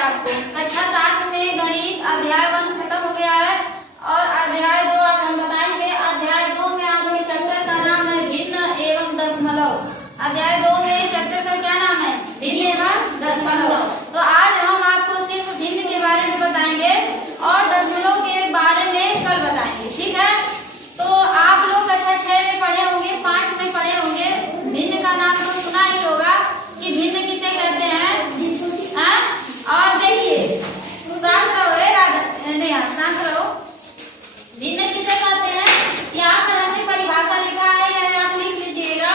आपको। कक्षा 7 में गणित अध्याय 1 खत्म हो गया है और अध्याय 2 आज हम बताएंगे। अध्याय 2 में आगे चैप्टर का नाम है भिन्न एवं दशमलव। अध्याय 2 में चैप्टर का क्या नाम है? भिन्न एवं दशमलव। तो आज हम आपको सिर्फ भिन्न के बारे में बताएंगे और दशमलव के बारे में कल बताएंगे, ठीक है? तो आप लोग कक्षा 6 में पढ़े होंगे, 5 में पढ़े होंगे। भिन्न का नाम तो सुना ही होगा कि भिन्न किसे कहते हैं। और देखिए शांत रहो, शांत रहो। भिन्न किसे कहते हैं? यहाँ पर हमने परिभाषा लिखा है, यह आप लिख लीजिएगा।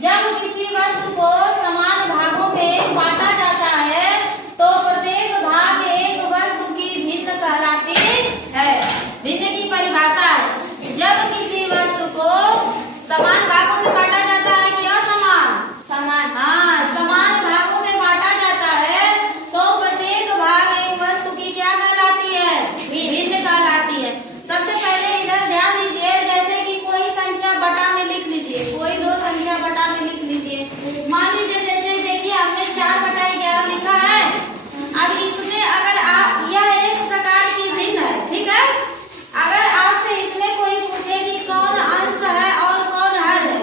जब किसी वस्तु को समान भागों में बांटा जाता है तो प्रत्येक भाग एक वस्तु की भिन्न कहलाती है। भिन्न की परिभाषा है, जब किसी वस्तु को समान भागों में बांटा जाता है कि असमान? समान। हाँ, समान भागों में बांटा जाता है तो प्रत्येक भाग एक वस्तु की क्या कहलाती है? भिन्न कहलाती है। सबसे पहले इधर ध्यान दीजिए, जैसे कि कोई संख्या बटा में लिख लीजिए, कोई दो संख्या बटा में लिख लीजिए। मान लीजिए जैसे देखिए हमने 4/11 लिखा है। अब इसमें अगर आप, यह एक प्रकार की भिन्न है, ठीक है? अगर आपसे इसमें कोई पूछे कि कौन अंश है और कौन हर है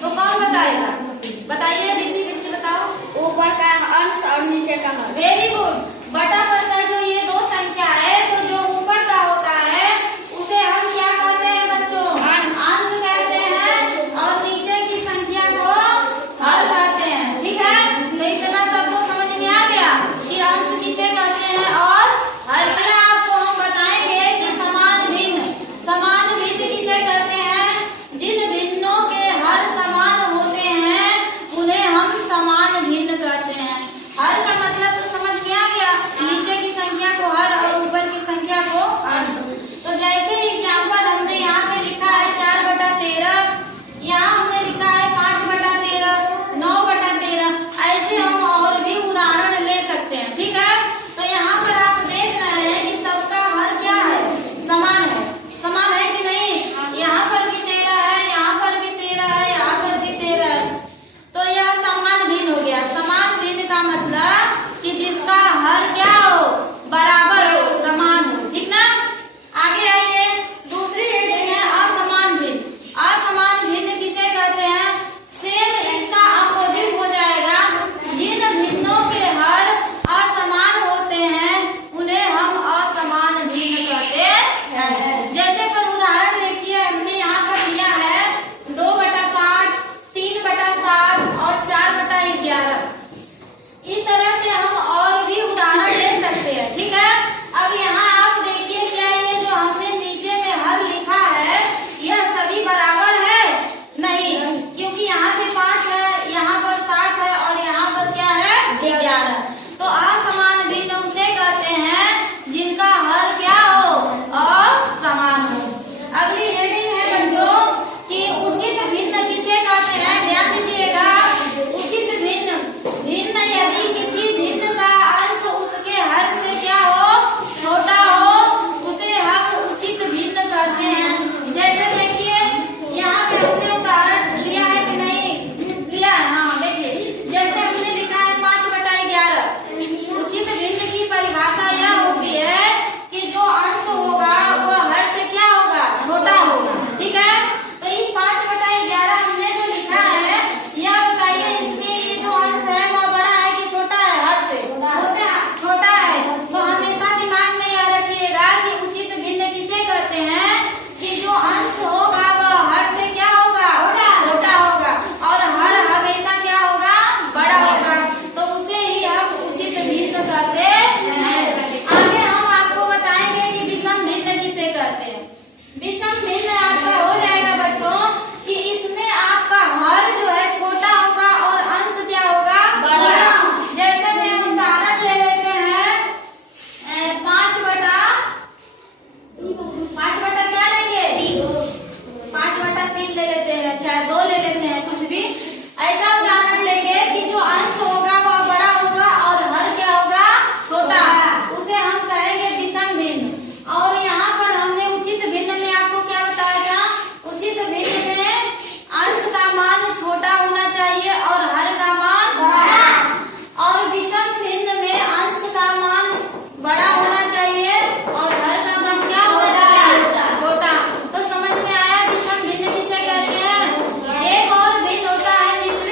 तो कौन बताएगा? बताइए, ऋषि बताओ। ऊपर का अंश और नीचे का हर। Very good. बटा पर का जो ये दो संख्या है तो जो ऊपर का होता है उसे हम क्या कहते हैं बच्चों? अंश कहते हैं और नीचे की संख्या को हर कहते हैं, ठीक है? तो इतना सबको समझ में आ गया कि अंश किसे कहते हैं और हर। आपको हम बताएंगे कि समान भिन्न किसे कहते हैं? जिन भिन्नों के हर समान होते हैं उन्हें हम समान भिन्न कहते हैं। हर का मतलब तो समझ में आ गया। नीचे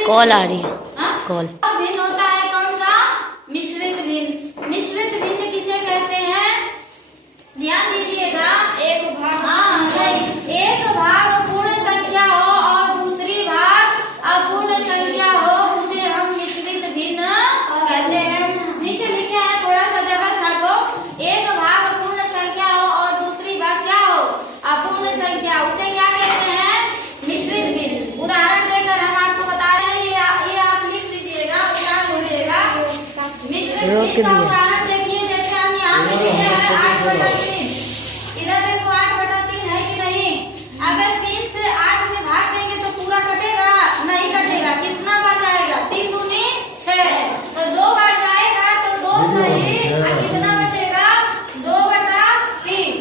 कॉल आ रही है। हाँ? कॉल। भिन्न होता है कौन सा? मिश्रित भिन्न। मिश्रित भिन्न किसे कहते हैं? ध्यान दीजिएगा। एक भाग, हाँ नहीं, एक भाग पूर्ण संख्या हो और दूसरी भाग अपूर्ण संख्या हो, उसे हम मिश्रित भिन्न कहते हैं। नीचे लिखे हैं, थोड़ा सा जगह छाटो। एक भाग पूर्ण संख्या हो और दूसरी भाग क्या हो? अपूर्ण संख्या, उसे क्या कहते हैं? मिश्रित भिन्न। उदाहरण देकर हम आपको बता रहे हैं, ये आप लिख लीजिएगा, उदाहरण लीजिएगा। मिश्रित भिन्न का उदाहरण देखिए, जैसे हम यहाँ पे लिखे हैं 8/3। इधर देखो 8/3 है कि नहीं? अगर 3 से 8 में भाग देंगे तो पूरा कटेगा? नहीं कटेगा। कितना बढ़ जाएगा? 3 दूनी 6, तो 2 बढ़ जाएगा, तो 2 सही। कितना बचेगा? 2/3।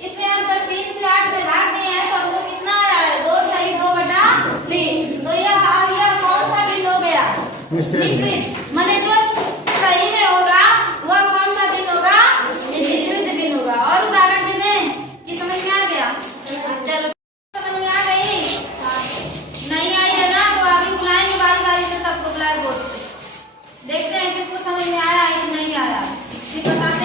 इसमें हम जब 3 से 8 में भाग दिए हैं तो हमको कितना आया है? 2 सही 2/3। तो यह कौन सा भिन्न हो गया? मिश्रित। माने जो सही में होगा वह कौन सा भिन्न होगा? मिश्रित भिन्न होगा। और उदाहरण दे दें कि समझ में आ गया? चलो, समझ में आ गई? नहीं आई है ना, तो अभी बुलाएंगे बारी बारी से सबको ब्लैक बोर्ड पे। देखते हैं किसको समझ में आया है कि नहीं आया, फिर बताते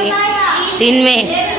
बताएगा? 3 में।